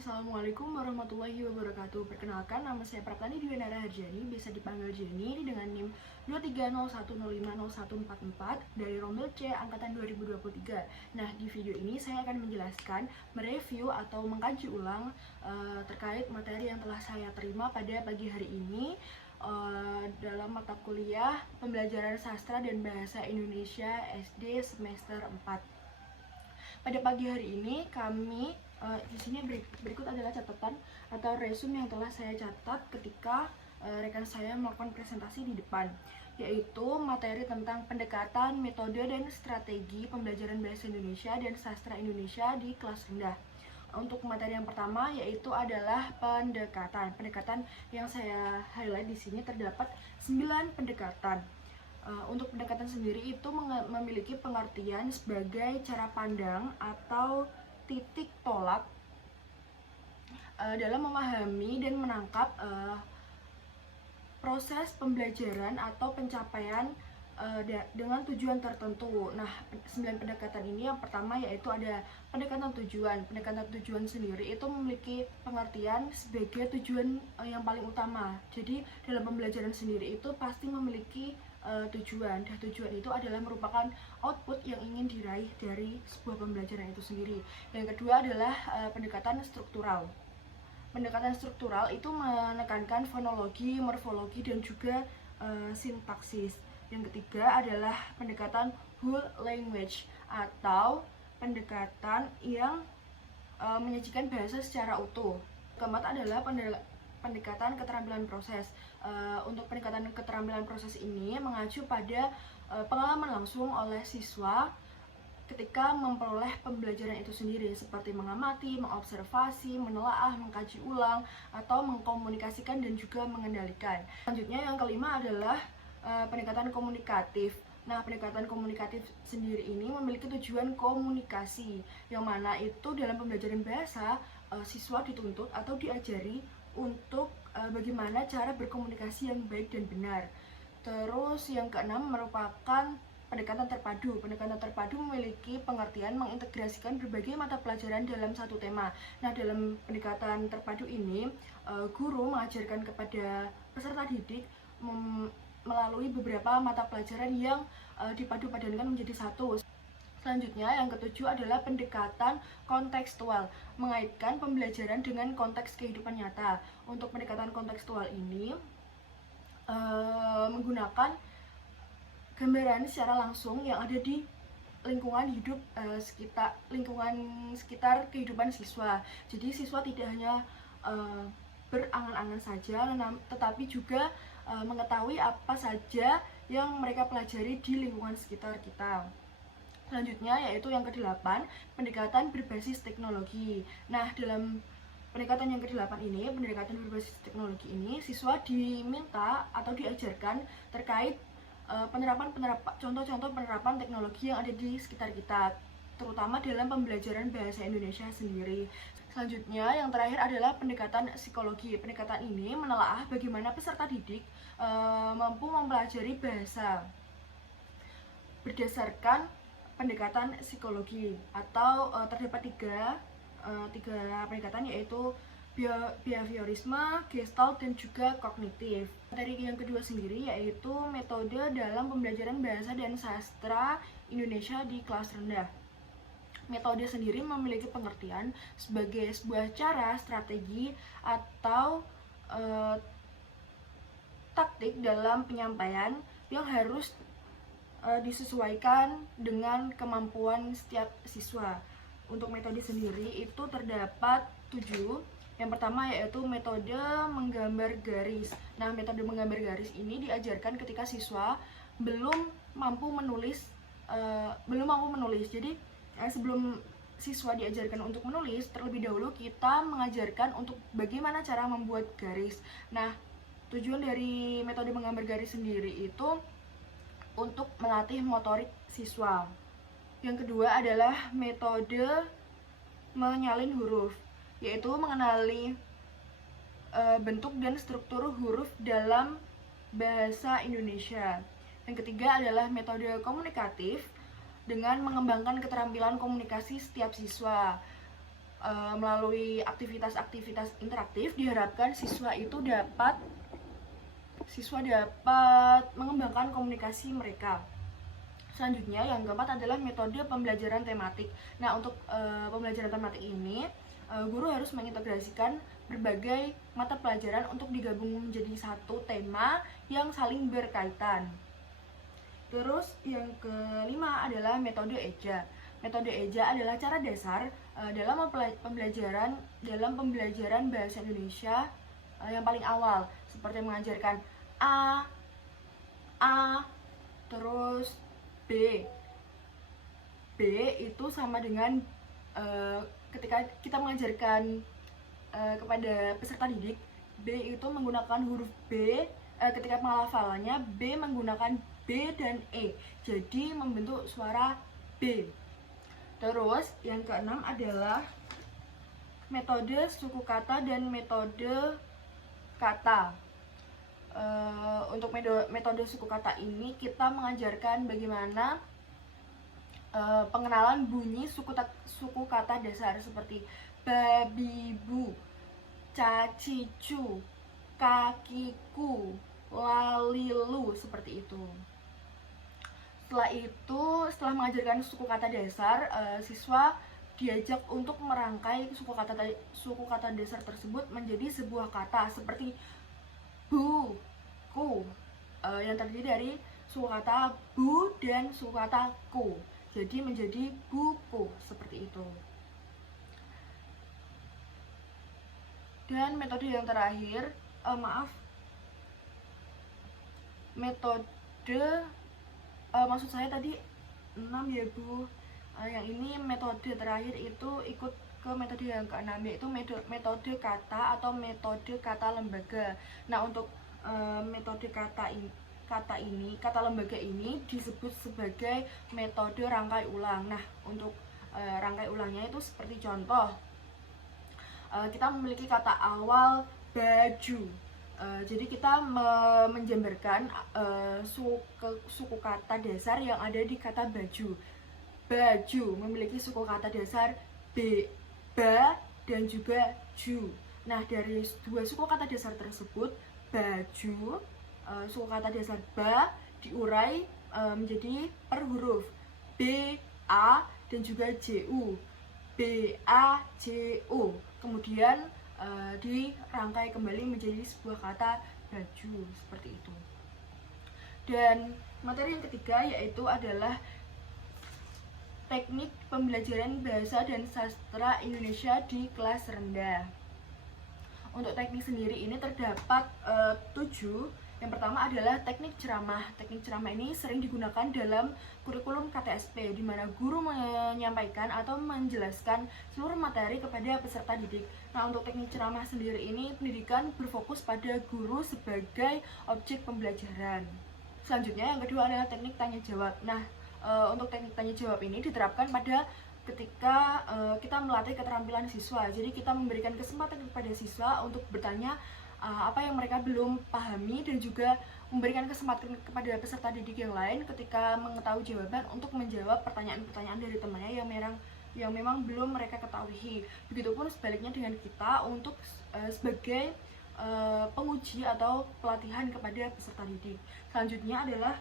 Assalamualaikum warahmatullahi wabarakatuh. Perkenalkan, nama saya Pratani Dwianara Harjani, biasa dipanggil Jenny, dengan NIM 230105014 dari Rombel C angkatan 2023. Nah, di video ini saya akan menjelaskan, mereview atau mengkaji ulang terkait materi yang telah saya terima pada pagi hari ini dalam mata kuliah Pembelajaran Sastra dan Bahasa Indonesia SD semester 4. Pada pagi hari ini kami di sini berikut adalah catatan atau resume yang telah saya catat ketika rekan saya melakukan presentasi di depan, yaitu materi tentang pendekatan, metode, dan strategi pembelajaran bahasa Indonesia dan sastra Indonesia di kelas rendah. Untuk materi yang pertama yaitu adalah pendekatan. Pendekatan yang saya highlight di sini terdapat 9 pendekatan. Untuk pendekatan sendiri itu memiliki pengertian sebagai cara pandang atau titik tolak dalam memahami dan menangkap proses pembelajaran atau pencapaian dengan tujuan tertentu. Nah, 9 pendekatan ini yang pertama yaitu ada pendekatan tujuan. Pendekatan tujuan sendiri itu memiliki pengertian sebagai tujuan yang paling utama. Jadi dalam pembelajaran sendiri itu pasti memiliki tujuan. Dan tujuan itu adalah merupakan output yang ingin diraih dari sebuah pembelajaran itu sendiri. Yang kedua adalah pendekatan struktural. Pendekatan struktural itu menekankan fonologi, morfologi, dan juga sintaksis. Yang ketiga adalah pendekatan whole language atau pendekatan yang menyajikan bahasa secara utuh. Keempat adalah pendekatan keterampilan proses. Untuk pendekatan keterampilan proses ini mengacu pada pengalaman langsung oleh siswa ketika memperoleh pembelajaran itu sendiri, seperti mengamati, mengobservasi, menelaah, mengkaji ulang, atau mengkomunikasikan dan juga mengendalikan. Selanjutnya yang kelima adalah pendekatan komunikatif. Nah, pendekatan komunikatif sendiri ini memiliki tujuan komunikasi, yang mana itu dalam pembelajaran bahasa siswa dituntut atau diajari untuk bagaimana cara berkomunikasi yang baik dan benar. Terus yang keenam merupakan pendekatan terpadu. Pendekatan terpadu memiliki pengertian mengintegrasikan berbagai mata pelajaran dalam satu tema. Nah, dalam pendekatan terpadu ini, guru mengajarkan kepada peserta didik melalui beberapa mata pelajaran yang dipadu-padankan menjadi satu. Selanjutnya, yang ketujuh adalah pendekatan kontekstual, mengaitkan pembelajaran dengan konteks kehidupan nyata. Untuk pendekatan kontekstual ini menggunakan gambaran secara langsung yang ada di lingkungan hidup sekitar kehidupan siswa. Jadi siswa tidak hanya berangan-angan saja, tetapi juga mengetahui apa saja yang mereka pelajari di lingkungan sekitar kita. Selanjutnya yaitu yang ke-8, pendekatan berbasis teknologi. Nah, dalam pendekatan yang ke-8 ini, pendekatan berbasis teknologi ini, siswa diminta atau diajarkan terkait contoh-contoh penerapan teknologi yang ada di sekitar kita, terutama dalam pembelajaran bahasa Indonesia sendiri. Selanjutnya, yang terakhir adalah pendekatan psikologi. Pendekatan ini menelaah bagaimana peserta didik mampu mempelajari bahasa berdasarkan pendekatan psikologi, atau terdapat tiga pendekatan, yaitu behaviorisme, gestalt, dan juga kognitif. Materi yang kedua sendiri yaitu metode dalam pembelajaran bahasa dan sastra Indonesia di kelas rendah. Metode sendiri memiliki pengertian sebagai sebuah cara, strategi, atau taktik dalam penyampaian yang harus disesuaikan dengan kemampuan setiap siswa. Untuk metode sendiri itu terdapat 7. Yang pertama yaitu metode menggambar garis. Nah, metode menggambar garis ini diajarkan ketika siswa belum mampu menulis. Jadi sebelum siswa diajarkan untuk menulis, terlebih dahulu kita mengajarkan untuk bagaimana cara membuat garis. Nah, tujuan dari metode menggambar garis sendiri itu untuk melatih motorik siswa. Yang kedua adalah metode menyalin huruf, yaitu mengenali bentuk dan struktur huruf dalam bahasa Indonesia. Yang ketiga adalah metode komunikatif dengan mengembangkan keterampilan komunikasi setiap siswa. melalui aktivitas-aktivitas interaktif diharapkan siswa dapat mengembangkan komunikasi mereka. Selanjutnya yang keempat adalah metode pembelajaran tematik. Nah, untuk pembelajaran tematik ini guru harus mengintegrasikan berbagai mata pelajaran untuk digabung menjadi satu tema yang saling berkaitan. Terus yang kelima adalah metode EJA. Metode EJA adalah cara dasar dalam pembelajaran bahasa Indonesia yang paling awal, seperti mengajarkan A, terus B. B itu sama dengan ketika kita mengajarkan kepada peserta didik, B itu menggunakan huruf B, ketika penghafalannya B menggunakan B dan E, jadi membentuk suara B. Terus yang keenam adalah metode suku kata dan metode kata. Untuk metode suku kata ini kita mengajarkan bagaimana pengenalan bunyi suku kata dasar seperti babi bu, cacicu, kakiku, lalilu, seperti itu. Setelah mengajarkan suku kata dasar, siswa diajak untuk merangkai suku kata dasar tersebut menjadi sebuah kata seperti bu, ku, yang terdiri dari suku kata bu dan suku kata ku, jadi menjadi buku, seperti itu. Dan metode yang terakhir, maksud saya tadi 6 ya Bu. Yang ini metode terakhir itu ikut ke metode yang ke-6, yaitu metode kata atau metode kata lembaga. Nah, untuk metode kata lembaga ini disebut sebagai metode rangkai ulang. Nah, untuk rangkai ulangnya itu seperti contoh, kita memiliki kata awal baju. Jadi kita menjemberkan suku kata dasar yang ada di kata baju. Baju memiliki suku kata dasar ba, dan juga ju. Nah, dari dua suku kata dasar tersebut, baju, suku kata dasar ba diurai menjadi per huruf b, a, dan juga ju. B, A, J, U. Kemudian dirangkai kembali menjadi sebuah kata baju, seperti itu. Dan materi yang ketiga yaitu adalah teknik pembelajaran bahasa dan sastra Indonesia di kelas rendah. Untuk teknik sendiri ini terdapat 7. Yang pertama adalah teknik ceramah. Teknik ceramah ini sering digunakan dalam kurikulum KTSP, di mana guru menyampaikan atau menjelaskan seluruh materi kepada peserta didik. Nah, untuk teknik ceramah sendiri ini, pendidikan berfokus pada guru sebagai objek pembelajaran. Selanjutnya, yang kedua adalah teknik tanya-jawab. Nah, untuk teknik tanya-jawab ini diterapkan pada ketika kita melatih keterampilan siswa. Jadi kita memberikan kesempatan kepada siswa untuk bertanya apa yang mereka belum pahami, dan juga memberikan kesempatan kepada peserta didik yang lain ketika mengetahui jawaban untuk menjawab pertanyaan-pertanyaan dari temannya yang memang belum mereka ketahui. Begitupun sebaliknya dengan kita untuk sebagai penguji atau pelatihan kepada peserta didik. Selanjutnya adalah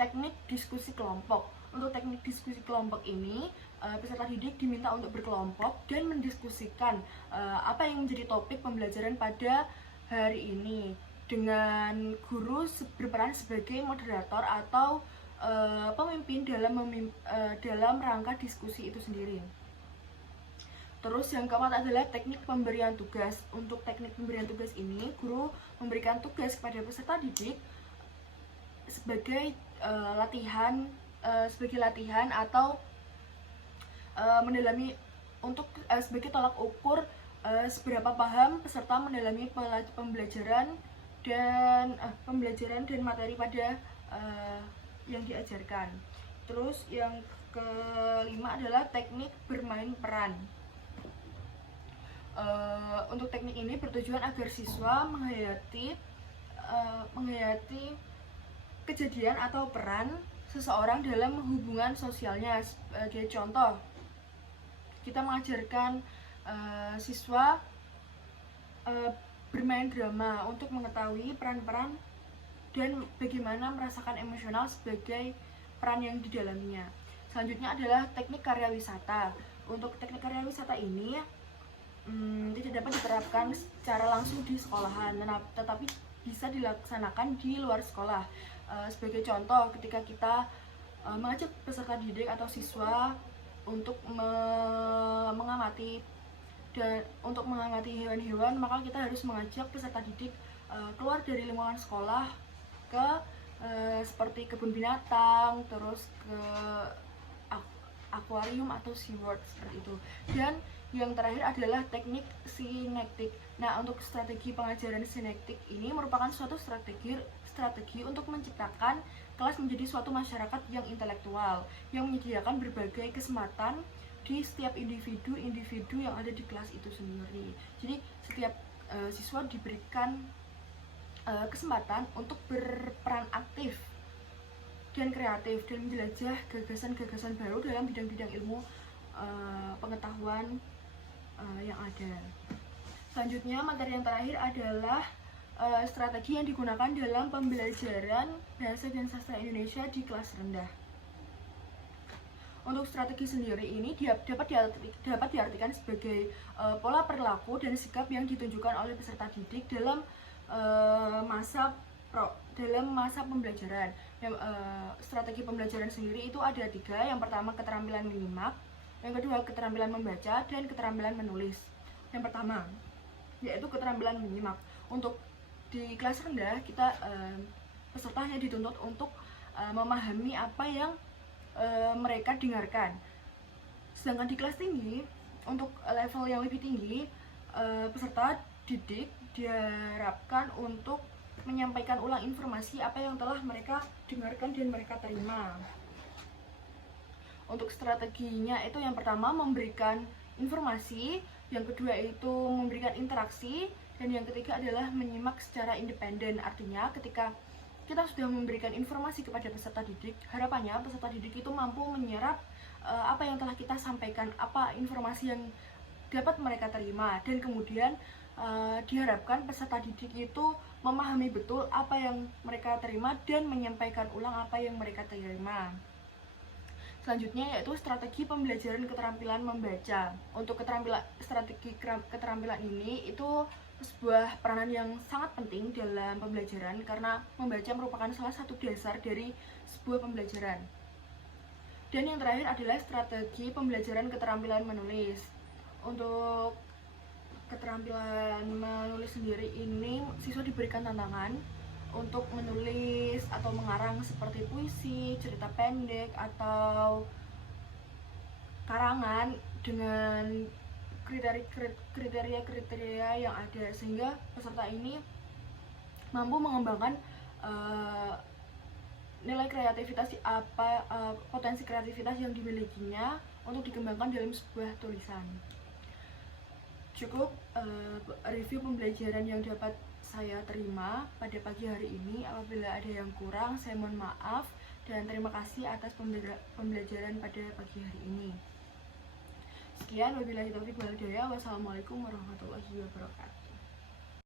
teknik diskusi kelompok. Untuk teknik diskusi kelompok ini, peserta didik diminta untuk berkelompok dan mendiskusikan apa yang menjadi topik pembelajaran pada hari ini, dengan guru berperan sebagai moderator atau pemimpin dalam rangka diskusi itu sendiri. Terus yang keempat adalah teknik pemberian tugas. Untuk teknik pemberian tugas ini, guru memberikan tugas kepada peserta didik sebagai latihan atau mendalami untuk sebagai tolak ukur seberapa paham peserta mendalami pembelajaran dan materi pada yang diajarkan. Terus yang kelima adalah teknik bermain peran. Untuk teknik ini bertujuan agar siswa menghayati kejadian atau peran seseorang dalam hubungan sosialnya. Sebagai contoh, kita mengajarkan siswa bermain drama untuk mengetahui peran-peran dan bagaimana merasakan emosional sebagai peran yang di dalamnya. Selanjutnya adalah teknik karya wisata. Untuk teknik karya wisata ini tidak dapat diterapkan secara langsung di sekolahan, tetapi bisa dilaksanakan di luar sekolah. Sebagai contoh, ketika kita mengajak peserta didik atau siswa untuk mengamati hewan-hewan, maka kita harus mengajak peserta didik keluar dari lingkungan sekolah ke seperti kebun binatang, terus ke akuarium atau SeaWorld seperti itu. Dan yang terakhir adalah teknik sinektik. Nah, untuk strategi pengajaran sinektik ini merupakan suatu strategi untuk menciptakan kelas menjadi suatu masyarakat yang intelektual, yang menyediakan berbagai kesempatan di setiap individu yang ada di kelas itu sendiri. Jadi setiap siswa diberikan kesempatan untuk berperan aktif dan kreatif dan menjelajah gagasan-gagasan baru dalam bidang-bidang ilmu pengetahuan yang ada. Selanjutnya, materi yang terakhir adalah strategi yang digunakan dalam pembelajaran bahasa dan sastra Indonesia di kelas rendah. Untuk strategi sendiri ini dapat diartikan sebagai pola perilaku dan sikap yang ditunjukkan oleh peserta didik dalam masa pembelajaran. Strategi pembelajaran sendiri itu ada 3. Yang pertama, keterampilan menyimak. Yang kedua, keterampilan membaca, dan keterampilan menulis. Yang pertama yaitu keterampilan menyimak. Untuk di kelas rendah, kita peserta hanya dituntut untuk memahami apa yang mereka dengarkan. Sedangkan di kelas tinggi, untuk level yang lebih tinggi, peserta didik diharapkan untuk menyampaikan ulang informasi apa yang telah mereka dengarkan dan mereka terima. Untuk strateginya itu yang pertama memberikan informasi, yang kedua itu memberikan interaksi, dan yang ketiga adalah menyimak secara independen. Artinya ketika kita sudah memberikan informasi kepada peserta didik, harapannya peserta didik itu mampu menyerap apa yang telah kita sampaikan, apa informasi yang dapat mereka terima, dan kemudian diharapkan peserta didik itu memahami betul apa yang mereka terima dan menyampaikan ulang apa yang mereka terima. Selanjutnya yaitu strategi pembelajaran keterampilan membaca. Untuk strategi keterampilan ini itu sebuah peranan yang sangat penting dalam pembelajaran, karena membaca merupakan salah satu dasar dari sebuah pembelajaran. Dan yang terakhir adalah strategi pembelajaran keterampilan menulis. Untuk keterampilan menulis sendiri ini, siswa diberikan tantangan untuk menulis atau mengarang seperti puisi, cerita pendek, atau karangan dengan kriteria-kriteria yang ada, sehingga peserta ini mampu mengembangkan nilai kreativitas potensi kreativitas yang dimilikinya untuk dikembangkan dalam sebuah tulisan. Cukup review pembelajaran yang dapat saya terima pada pagi hari ini. Apabila ada yang kurang, saya mohon maaf, dan terima kasih atas pembelajaran pada pagi hari ini. Sekian, wabillahi taufiq wal hidayah. Wassalamualaikum warahmatullahi wabarakatuh.